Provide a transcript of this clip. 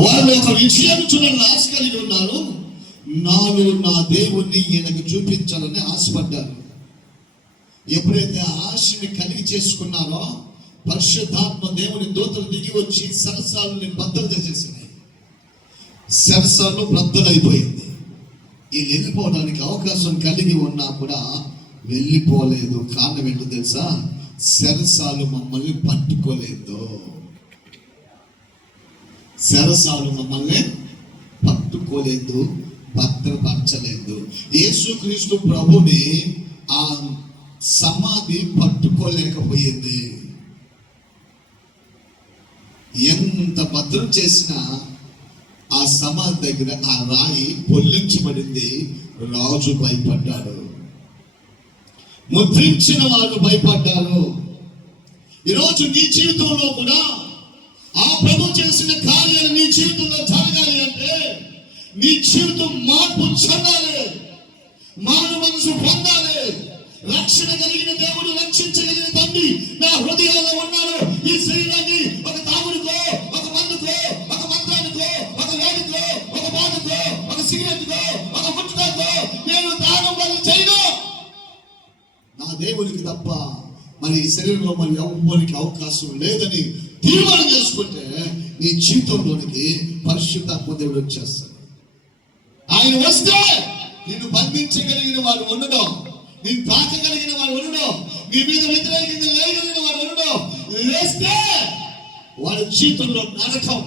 వాళ్ళు ఒక విషయాన్ని చూడాలని ఆశ కలిగి ఉన్నారు. నాలో నా దేవుణ్ణి ఈయనకు చూపించాలని ఆశపడ్డారు. ఎప్పుడైతే ఆశని కలిగి చేసుకున్నారో పరిశుద్ధాత్మ దేవుని దూతలు దిగి వచ్చి సరసాలని బద్దలు చేసేసినాయి. సరసాలు బద్దలైపోయింది. వీళ్ళు వెళ్ళిపోవడానికి అవకాశం కలిగి ఉన్నా కూడా వెళ్ళిపోలేదు. కారణం ఏంటో తెలుసా? సరసాలు మమ్మల్ని పట్టుకోలేదు. సరసాలు మమ్మల్ని పట్టుకోలేదు, భద్రపరచలేదు. యేసుక్రీస్తు ప్రభుని ఆ సమాధి పట్టుకోలేకపోయింది. ఎంత భద్రం చేసినా ఆ సమాధి దగ్గర ఆ రాయి పొల్లించబడింది. రాజు భయపడ్డాడు, ముద్రించిన వాళ్ళు భయపడ్డారు. ఈరోజు నీ జీవితంలో కూడా ఆ ప్రభు చేసిన కార్యాలు నీ జీవితంలో జరగాలి అంటే నీ జీవితం మార్పు చెందాలి, మానవ మనసు పొందాలి. రక్షణ కలిగిన దేవుడు, రక్షించగలిగిన తండ్రి నా హృదయంలో ఉన్నాడు. ఈ శరీరాన్ని ఒక తాగుడుకో, ఒక మందుకో, ఒక మంత్రానికో, ఒక వేడికో, ఒక బాధకో, ఒక సిగరెట్కో, ఒక గుట్కాకో నేను దానం వల్ల చేయను. నా దేవునికి తప్ప మరి ఈ శరీరంలో మరి ఎవ్వరికి అవకాశం లేదని తీర్మానం చేసుకుంటే నీ జీవితంలోనికి పరిశుద్ధాత్మ దేవుడు వచ్చేస్తాడు. ఆయన వస్తే నిన్ను బంధించగలిగిన వాడు ఉండడం, నేను తాకగలిగిన వాడు ఉండడం, నీ మీద వ్యతిరేకంగా లేగలిగిన వాడు ఉండడం. లేస్తే వాడి జీవితంలో నరకం.